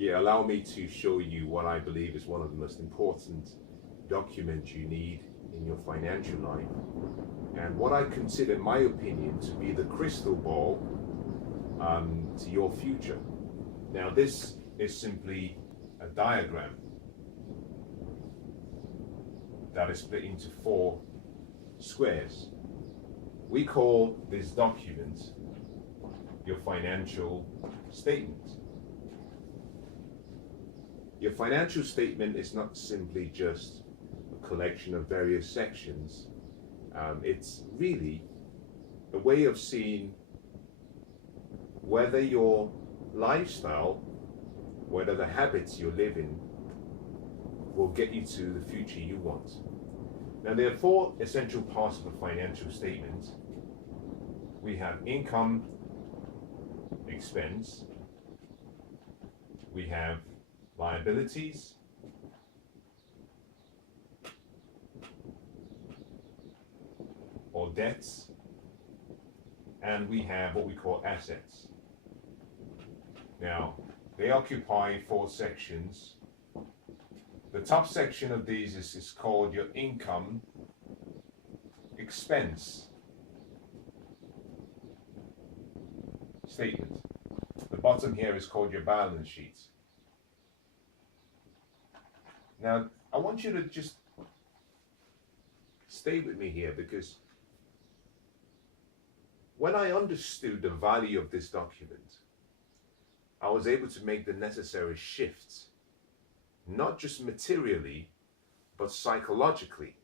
Yeah, allow me to show you what I believe is one of the most important documents you need in your financial life, and what I consider, in my opinion, to be the crystal ball to your future. Now, this is simply a diagram that is split into four squares. We call this document your financial statement. Your financial statement is not simply just a collection of various sections. It's really a way of seeing whether your lifestyle, whether the habits you're living will get you to the future you want. Now, there are four essential parts of a financial statement. We have income, expense, we have liabilities, or debts, and we have what we call assets. Now, they occupy four sections. The top section of these is called your income expense statement. The bottom here is called your balance sheet. Now, I want you to just stay with me here, because when I understood the value of this document, I was able to make the necessary shifts, not just materially, but psychologically.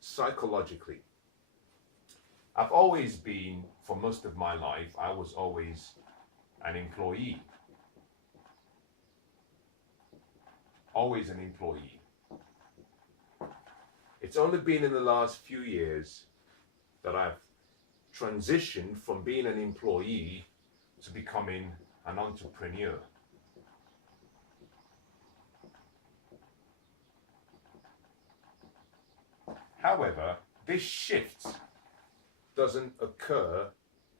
Psychologically. I've always been, for most of my life, I was always an employee. Always an employee. It's only been in the last few years that I've transitioned from being an employee to becoming an entrepreneur. However, this shift doesn't occur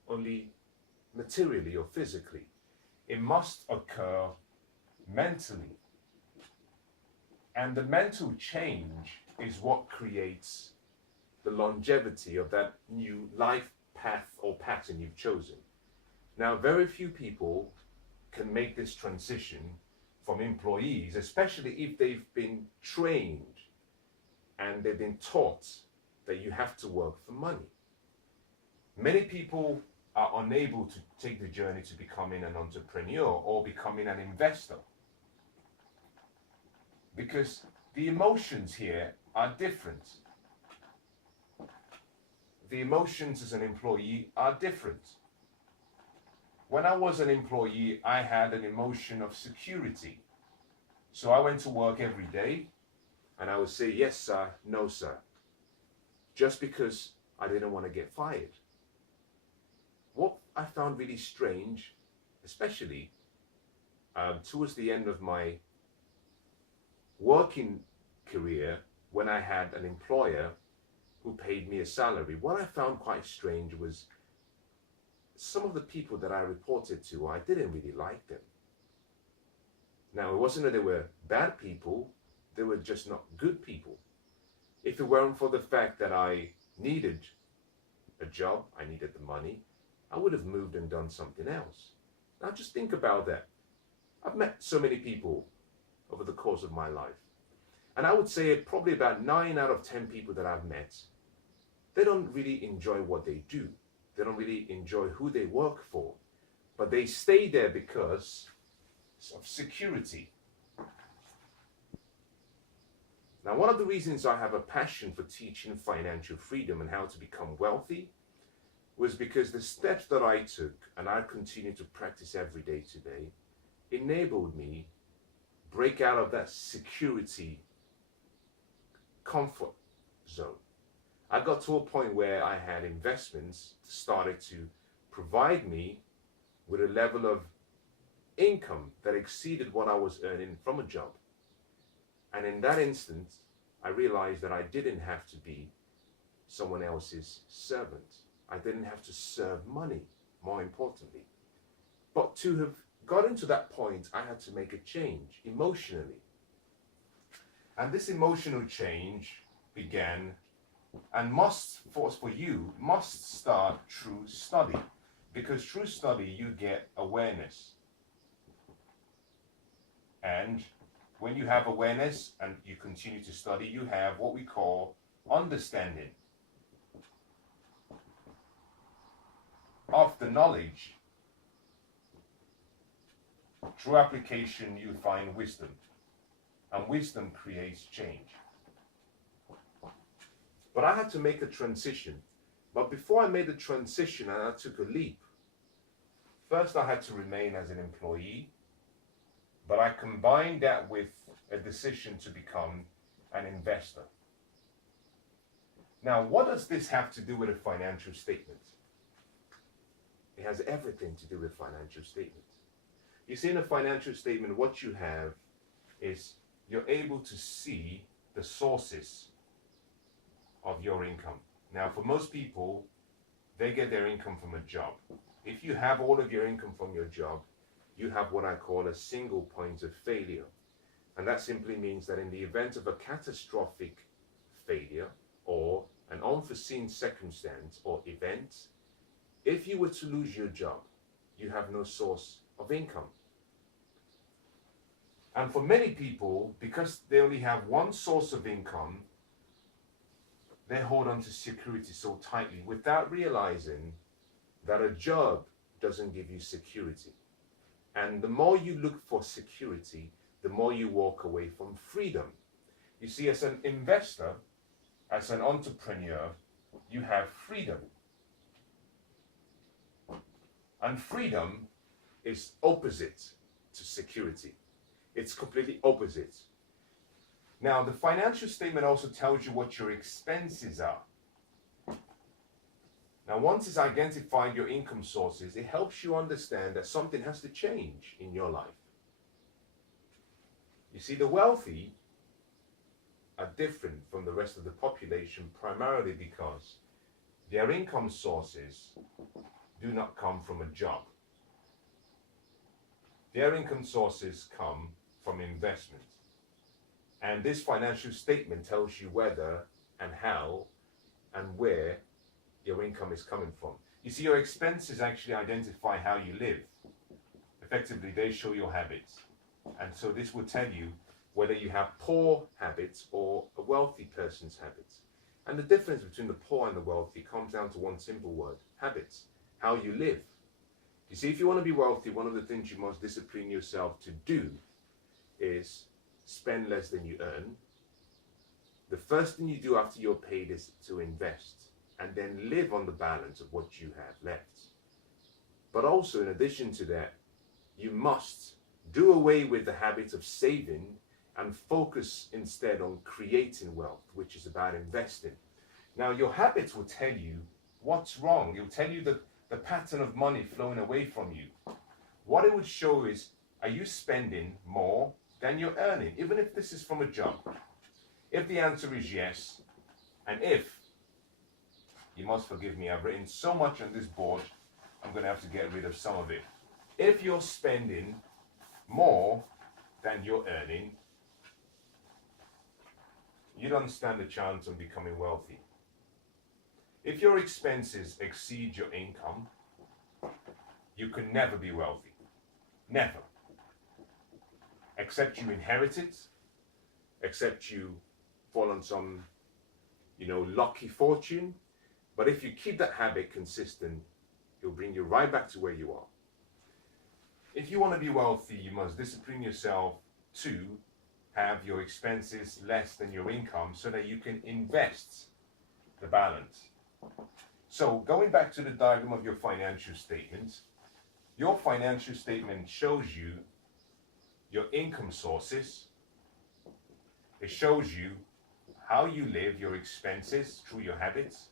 only materially or physically. It must occur mentally. And the mental change is what creates the longevity of that new life path or pattern you've chosen. Now, very few people can make this transition from employees, especially if they've been trained and they've been taught that you have to work for money. Many people are unable to take the journey to becoming an entrepreneur or becoming an investor, because the emotions here are different. The emotions as an employee are different. When I was an employee, I had an emotion of security. So I went to work every day and I would say, yes, sir, no, sir, just because I didn't want to get fired. What I found really strange, especially towards the end of my working career, when I had an employer who paid me a salary, what I found quite strange was some of the people that I reported to, I didn't really like them. Now, it wasn't that they were bad people, they were just not good people. If it weren't for the fact that I needed a job, I needed the money, I would have moved and done something else. Now just think about that. I've met so many people over the course of my life. And I would say probably about 9 out of 10 people that I've met, they don't really enjoy what they do. They don't really enjoy who they work for. But they stay there because of security. Now, one of the reasons I have a passion for teaching financial freedom and how to become wealthy was because the steps that I took, and I continue to practice every day today, enabled me break out of that security comfort zone. I got to a point where I had investments that started to provide me with a level of income that exceeded what I was earning from a job. And in that instant, I realized that I didn't have to be someone else's servant. I didn't have to serve money, more importantly, but to have got into that point, I had to make a change emotionally. And this emotional change began and must start through study. Because through study, you get awareness. And when you have awareness and you continue to study, you have what we call understanding of the knowledge. Through application, you find wisdom, and wisdom creates change. But I had to make a transition. But before I made the transition and I took a leap, first I had to remain as an employee, but I combined that with a decision to become an investor. Now, what does this have to do with a financial statement? It has everything to do with financial statements. You see, in a financial statement, what you have is you're able to see the sources of your income. Now, for most people, they get their income from a job. If you have all of your income from your job, you have what I call a single point of failure. And that simply means that in the event of a catastrophic failure or an unforeseen circumstance or event, if you were to lose your job, you have no source of income. And for many people, because they only have one source of income, they hold on to security so tightly without realizing that a job doesn't give you security. And the more you look for security, the more you walk away from freedom. You see, as an investor, as an entrepreneur, you have freedom. And freedom is opposite to security. It's completely opposite. Now, the financial statement also tells you what your expenses are. Now, once it's identified your income sources, it helps you understand that something has to change in your life. You see, the wealthy are different from the rest of the population primarily because their income sources do not come from a job. Their income sources come from investment. And this financial statement tells you whether and how and where your income is coming from. You see, your expenses actually identify how you live. Effectively, they show your habits. And so this will tell you whether you have poor habits or a wealthy person's habits. And the difference between the poor and the wealthy comes down to one simple word: habits, how you live. You see, if you want to be wealthy, one of the things you must discipline yourself to do is spend less than you earn. The first thing you do after you're paid is to invest and then live on the balance of what you have left. But also, in addition to that, you must do away with the habit of saving and focus instead on creating wealth, which is about investing. Now, your habits will tell you what's wrong. It'll tell you the pattern of money flowing away from you. What it would show is, are you spending more than you're earning, even if this is from a job? If the answer is yes, and if, you must forgive me, I've written so much on this board, I'm going to have to get rid of some of it. If you're spending more than you're earning, you don't stand a chance on becoming wealthy. If your expenses exceed your income, you can never be wealthy. Never. Except you inherit it, except you fall on some, lucky fortune. But if you keep that habit consistent, it'll bring you right back to where you are. If you want to be wealthy, you must discipline yourself to have your expenses less than your income so that you can invest the balance. So going back to the diagram of your financial statement, your financial statement shows you your income sources. It shows you how you live, your expenses through your habits.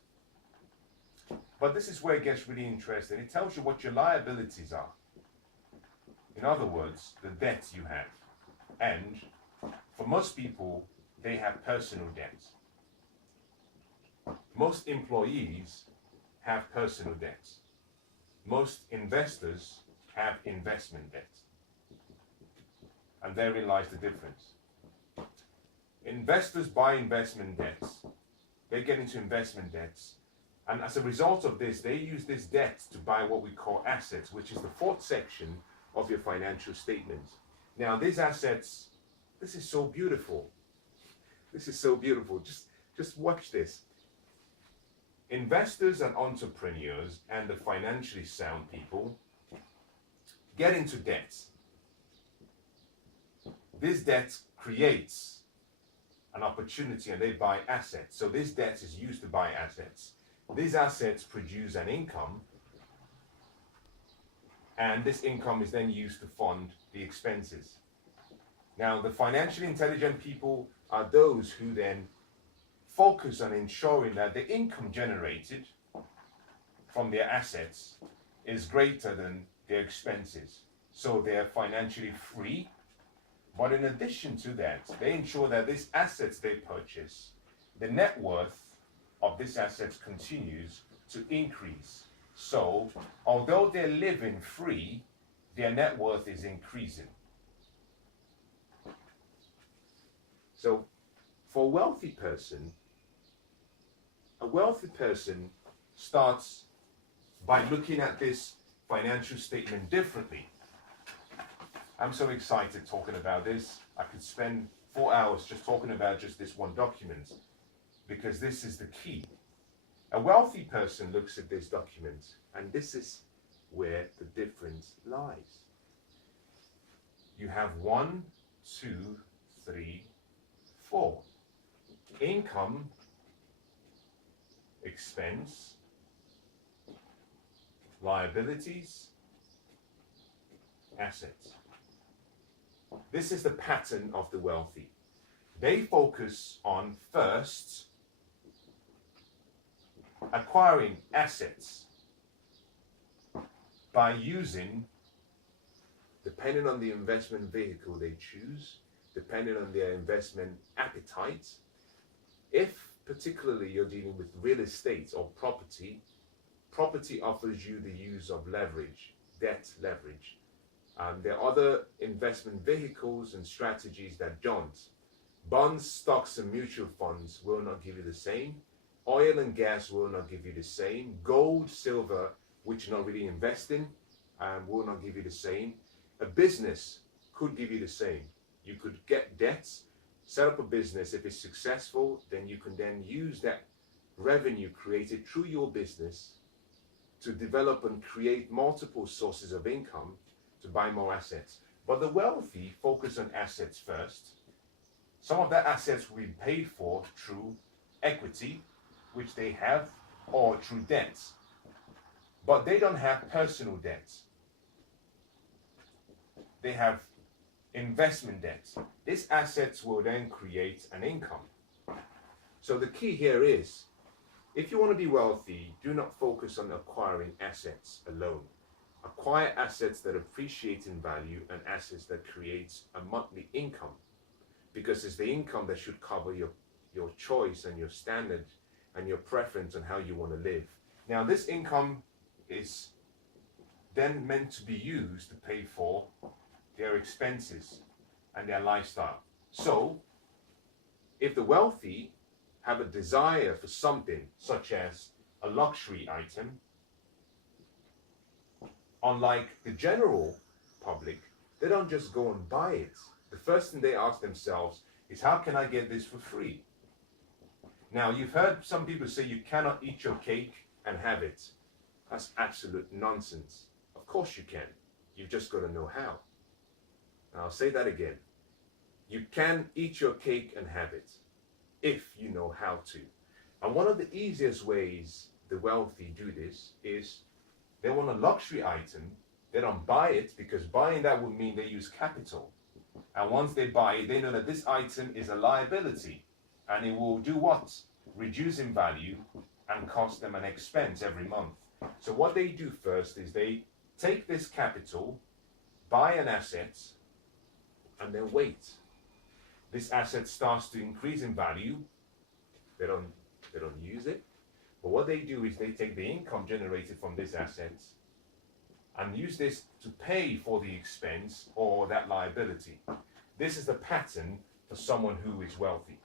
But this is where it gets really interesting. It tells you what your liabilities are. In other words, the debts you have. And for most people, they have personal debts. Most employees have personal debts. Most investors have investment debts. therein lies the difference. Investors buy investment debts. They get into investment debts. And as a result of this, they use this debt to buy what we call assets, which is the fourth section of your financial statement. Now, these assets, this is so beautiful. This is so beautiful. Just watch this. Investors and entrepreneurs and the financially sound people get into debt. This debt creates an opportunity and they buy assets. So this debt is used to buy assets. These assets produce an income, and this income is then used to fund the expenses. Now, the financially intelligent people are those who then focus on ensuring that the income generated from their assets is greater than their expenses. So they're financially free. But in addition to that, they ensure that these assets they purchase, the net worth of these assets continues to increase. So, although they're living free, their net worth is increasing. So, for a wealthy person starts by looking at this financial statement differently. I'm so excited talking about this. I could spend 4 hours just talking about just this one document, because this is the key. A wealthy person looks at this document, and this is where the difference lies. You have 1, 2, 3, 4. Income, expense, liabilities, assets. This is the pattern of the wealthy. They focus on first acquiring assets by using, depending on the investment vehicle they choose, depending on their investment appetite. If particularly you're dealing with real estate or property, property offers you the use of leverage, debt leverage. There are other investment vehicles and strategies that don't. Bonds, stocks, and mutual funds will not give you the same. Oil and gas will not give you the same. Gold, silver, which you're not really investing, will not give you the same. A business could give you the same. You could get debts, set up a business. If it's successful, then you can then use that revenue created through your business to develop and create multiple sources of income to buy more assets. But the wealthy focus on assets first. Some of that assets will be paid for through equity, which they have, or through debts. But they don't have personal debts. They have investment debts. These assets will then create an income. So the key here is, if you want to be wealthy, do not focus on acquiring assets alone. Acquire assets that appreciate in value and assets that create a monthly income, because it's the income that should cover your choice and your standard and your preference on how you want to live. Now, this income is then meant to be used to pay for their expenses and their lifestyle. So, if the wealthy have a desire for something, such as a luxury item, unlike the general public, they don't just go and buy it. The first thing they ask themselves is, how can I get this for free? Now, you've heard some people say you cannot eat your cake and have it. That's absolute nonsense. Of course you can. You've just got to know how. And I'll say that again. You can eat your cake and have it if you know how to. And one of the easiest ways the wealthy do this is they want a luxury item. They don't buy it, because buying that would mean they use capital. And once they buy it, they know that this item is a liability. And it will do what? Reduce in value and cost them an expense every month. So what they do first is they take this capital, buy an asset, and then wait. This asset starts to increase in value. They don't use it. But what they do is they take the income generated from this asset and use this to pay for the expense or that liability. This is the pattern for someone who is wealthy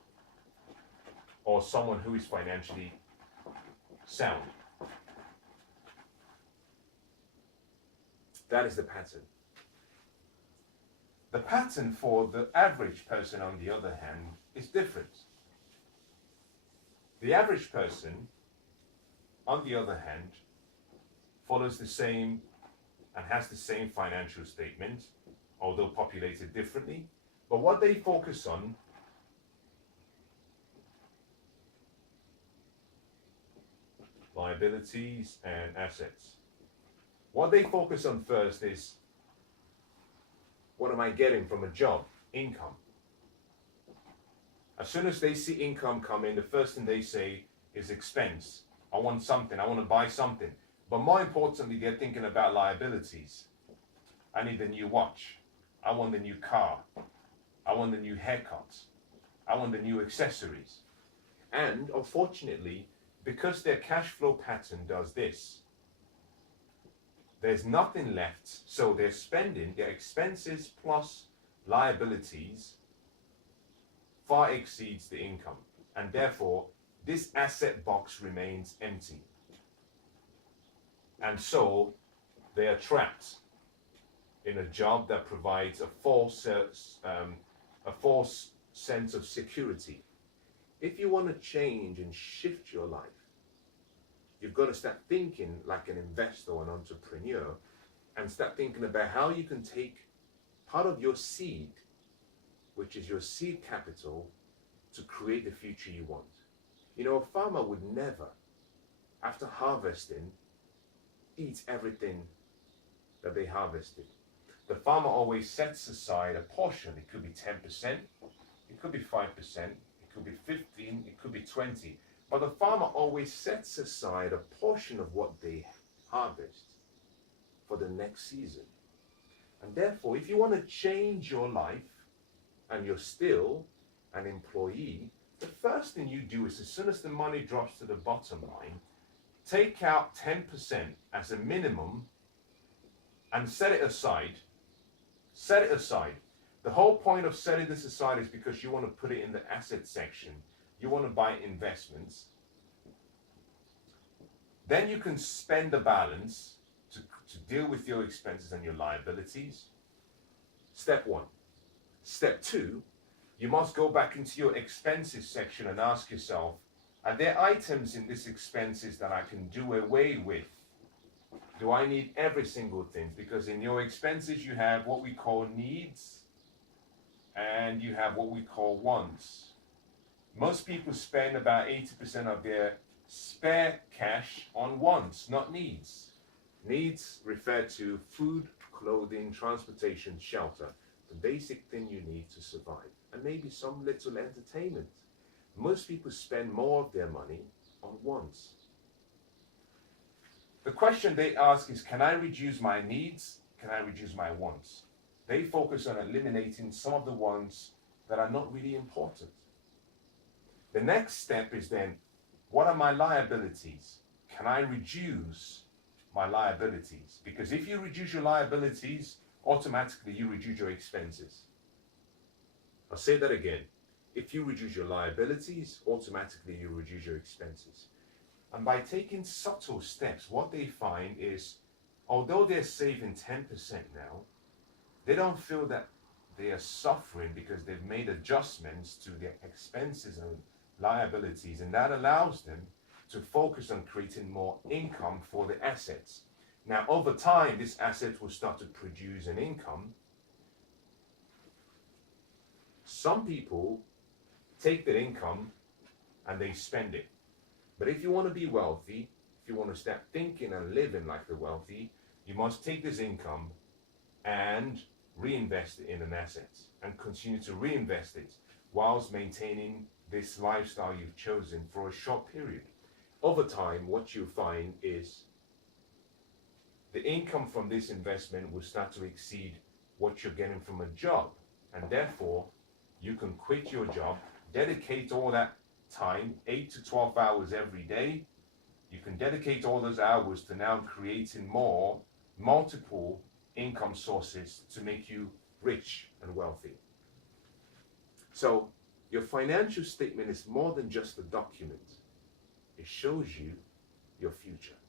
or someone who is financially sound. That is the pattern. The pattern for the average person, on the other hand, is different. The average person, on the other hand, follows the same and has the same financial statement, although populated differently. But what they focus on liabilities and assets. What they focus on first is, what am I getting from a job? Income. As soon as they see income come in, the first thing they say is expense. I want something, I want to buy something. But more importantly, they're thinking about liabilities. I need a new watch. I want a new car. I want a new haircut. I want the new accessories. And unfortunately, because their cash flow pattern does this, there's nothing left. So they're spending their expenses plus liabilities far exceeds the income. And therefore, this asset box remains empty. And so they are trapped in a job that provides a false sense of security. If you want to change and shift your life, you've got to start thinking like an investor or an entrepreneur and start thinking about how you can take part of your seed, which is your seed capital, to create the future you want. You know, a farmer would never, after harvesting, eat everything that they harvested. The farmer always sets aside a portion. It could be 10%, it could be 5%, it could be 15, it could be 20. But the farmer always sets aside a portion of what they harvest for the next season. And therefore, if you want to change your life and you're still an employee, the first thing you do is, as soon as the money drops to the bottom line, take out 10% as a minimum and set it aside. Set it aside. The whole point of setting this aside is because you want to put it in the asset section. You want to buy investments. Then you can spend the balance to deal with your expenses and your liabilities. Step one. Step two, you must go back into your expenses section and ask yourself, are there items in this expenses that I can do away with? Do I need every single thing? Because in your expenses you have what we call needs and you have what we call wants. Most people spend about 80% of their spare cash on wants, not needs. Needs refer to food, clothing, transportation, shelter, the basic thing you need to survive, and maybe some little entertainment. Most people spend more of their money on wants. The question they ask is, can I reduce my needs? Can I reduce my wants? They focus on eliminating some of the ones that are not really important. The next step is then, what are my liabilities? Can I reduce my liabilities? Because if you reduce your liabilities, automatically you reduce your expenses. I'll say that again. If you reduce your liabilities, automatically you reduce your expenses. And by taking subtle steps, what they find is, although they're saving 10% now, they don't feel that they are suffering because they've made adjustments to their expenses and liabilities, and that allows them to focus on creating more income for the assets. Now, over time, this asset will start to produce an income. Some people take that income and they spend it. But if you want to be wealthy, if you want to start thinking and living like the wealthy, you must take this income and reinvest it in an asset and continue to reinvest it whilst maintaining this lifestyle you've chosen for a short period. Over time, what you find is the income from this investment will start to exceed what you're getting from a job. And therefore, you can quit your job, dedicate all that time, 8 to 12 hours every day. You can dedicate all those hours to now creating multiple income sources to make you rich and wealthy. So your financial statement is more than just a document. It shows you your future.